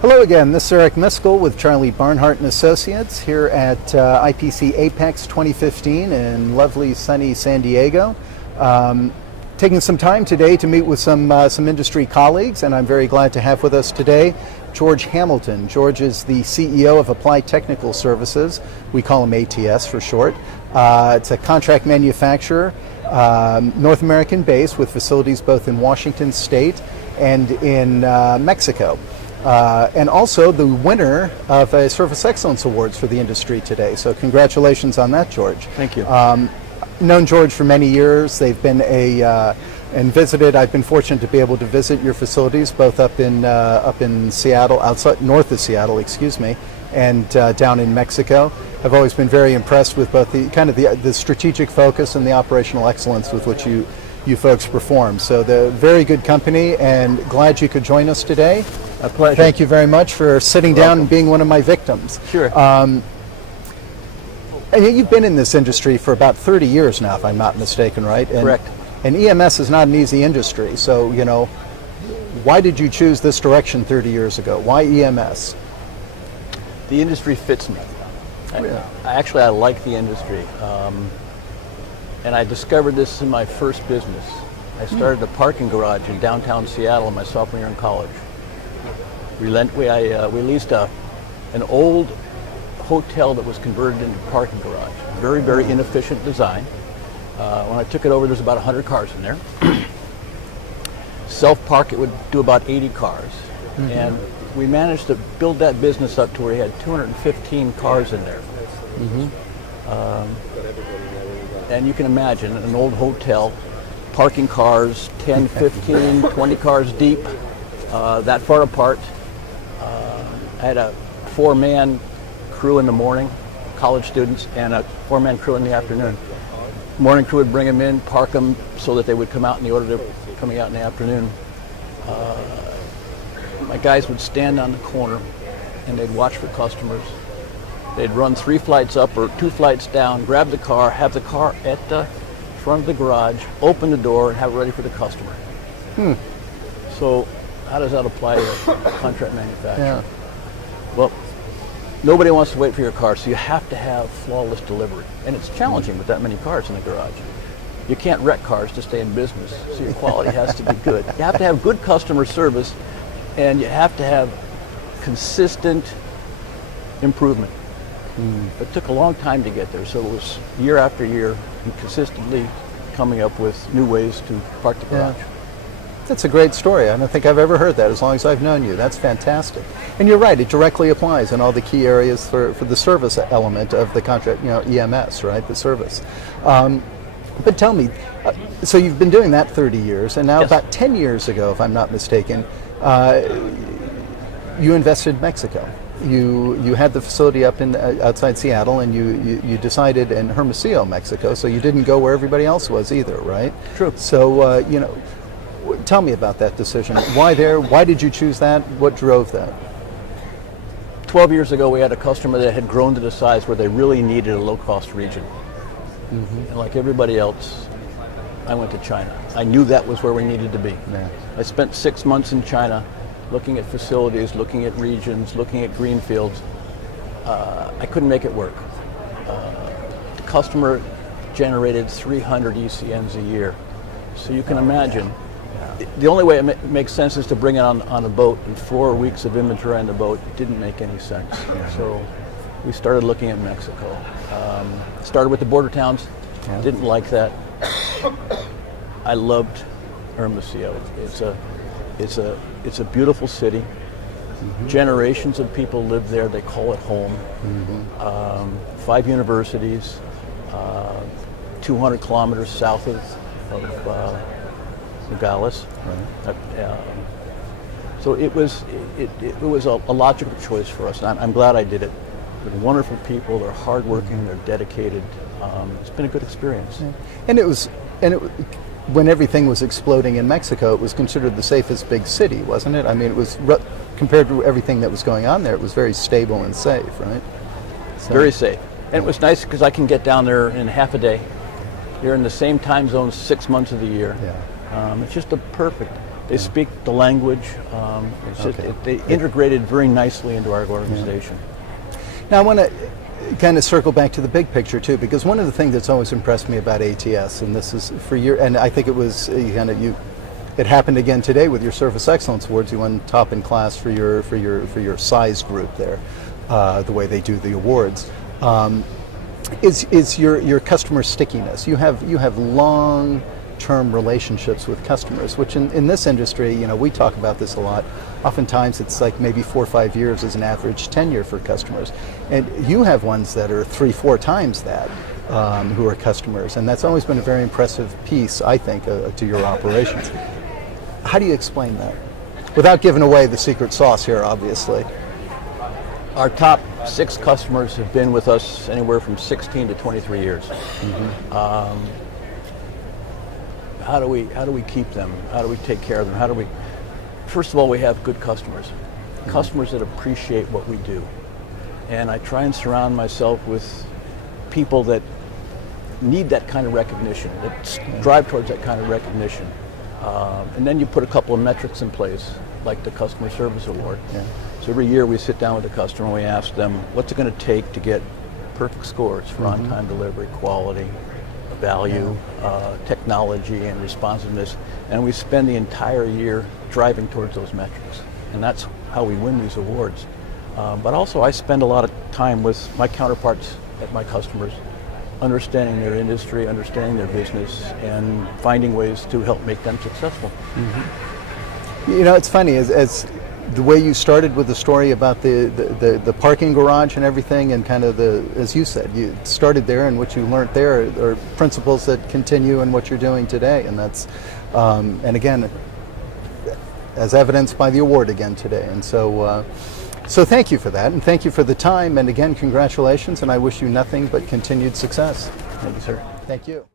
Hello again, this is Eric Miscoll with Charlie Barnhart Associates here at IPC Apex 2015 in lovely sunny San Diego. Taking some time today to meet with some industry colleagues, and I'm very glad to have with us today George Hamilton. George is the CEO of Applied Technical Services. We call him ATS for short. It's a contract manufacturer, North American based, with facilities both in Washington State and in Mexico. And also the winner of a Service Excellence Awards for the industry today. So congratulations on that, George. Thank you. Known George for many years. They've been and visited. I've been fortunate to be able to visit your facilities, both up in Seattle, north of Seattle, excuse me, and down in Mexico. I've always been very impressed with both the strategic focus and the operational excellence with which you folks perform. So the very good company, and glad you could join us today. A pleasure. Thank you very much for sitting down and being one of my victims. Sure. And you've been in this industry for about 30 years now, if I'm not mistaken, right? And, correct. And EMS is not an easy industry. So, why did you choose this direction 30 years ago? Why EMS? The industry fits me. I like the industry. And I discovered this in my first business. I started a parking garage in downtown Seattle in my sophomore year in college. We leased an old hotel that was converted into a parking garage. Very, very inefficient design. When I took it over, there's about 100 cars in there. Self-park, it would do about 80 cars. Mm-hmm. And we managed to build that business up to where we had 215 cars in there. Mm-hmm. And you can imagine an old hotel, parking cars, 10, 15, 20 cars deep, that far apart. I had a 4-man crew in the morning, college students, and a 4-man crew in the afternoon. Morning crew would bring them in, park them so that they would come out in the order they're coming out in the afternoon. My guys would stand on the corner and they'd watch for customers. They'd run 3 flights up or 2 flights down, grab the car, have the car at the front of the garage, open the door, and have it ready for the customer. So how does that apply to contract manufacturing? Yeah. Well, nobody wants to wait for your car, so you have to have flawless delivery. And it's challenging with that many cars in the garage. You can't wreck cars to stay in business, so your quality has to be good. You have to have good customer service, and you have to have consistent improvement. It took a long time to get there, so it was year after year and consistently coming up with new ways to park the garage. Yeah. That's a great story. I don't think I've ever heard that as long as I've known you. That's fantastic. And you're right, it directly applies in all the key areas for the service element of the contract, EMS, right, the service. But tell me, so you've been doing that 30 years, and now Yes. about 10 years ago, if I'm not mistaken, you invested in Mexico. You had the facility up in outside Seattle, and you decided in Hermosillo, Mexico, so you didn't go where everybody else was either, right? True. So, tell me about that decision. Why there? Why did you choose that? What drove that? 12 years ago, we had a customer that had grown to the size where they really needed a low-cost region. Mm-hmm. And like everybody else, I went to China. I knew that was where we needed to be. Yeah. I spent 6 months in China looking at facilities, looking at regions, looking at greenfields. I couldn't make it work. The customer generated 300 ECNs a year. So you can imagine, the only way it makes sense is to bring it on a boat, and 4 weeks of inventory on the boat didn't make any sense. So we started looking at Mexico. Started with the border towns, didn't like that. I loved Hermosillo. It's a beautiful city. Mm-hmm. Generations of people live there. They call it home. Mm-hmm. 5 universities, 200 kilometers south of Nogales. Right. So it was a logical choice for us, and I'm glad I did it. They're wonderful people. They're hardworking. They're dedicated. It's been a good experience. Yeah. When everything was exploding in Mexico, it was considered the safest big city, wasn't it? I mean, it was compared to everything that was going on there, it was very stable and safe, right? So, very safe. And it was nice because I can get down there in half a day. You're in the same time zone 6 months of the year. Yeah. It's just a perfect They speak the language. It's just, they integrated very nicely into our organization. Now I want to kind of circle back to the big picture too, because one of the things that's always impressed me about ATS, and this is for your, and I think it was it happened again today with your Service Excellence Awards. You won top in class for your size group there, the way they do the awards. Is your customer stickiness. You have long-term relationships with customers, which in this industry, we talk about this a lot. Oftentimes it's like maybe 4 or 5 years as an average tenure for customers. And you have ones that are 3-4 times that, who are customers. And that's always been a very impressive piece, I think, to your operations. How do you explain that? Without giving away the secret sauce here, obviously. Our top 6 customers have been with us anywhere from 16 to 23 years. How do we keep them? How do we take care of them? First of all, we have good customers, customers that appreciate what we do. And I try and surround myself with people that need that kind of recognition, that drive towards that kind of recognition. And then you put a couple of metrics in place, like the Customer Service Award. So every year we sit down with the customer and we ask them, what's it going to take to get perfect scores for on-time delivery, quality, value, technology, and responsiveness. And we spend the entire year driving towards those metrics. And that's how we win these awards. But also I spend a lot of time with my counterparts at my customers, understanding their industry, understanding their business, and finding ways to help make them successful. It's funny, as the way you started with the story about the parking garage and everything, and kind of as you said, you started there, and what you learned there are principles that continue in what you're doing today. And that's, and again, as evidenced by the award again today. And so thank you for that, and thank you for the time, and again, congratulations, and I wish you nothing but continued success. Thank you, sir. Thank you.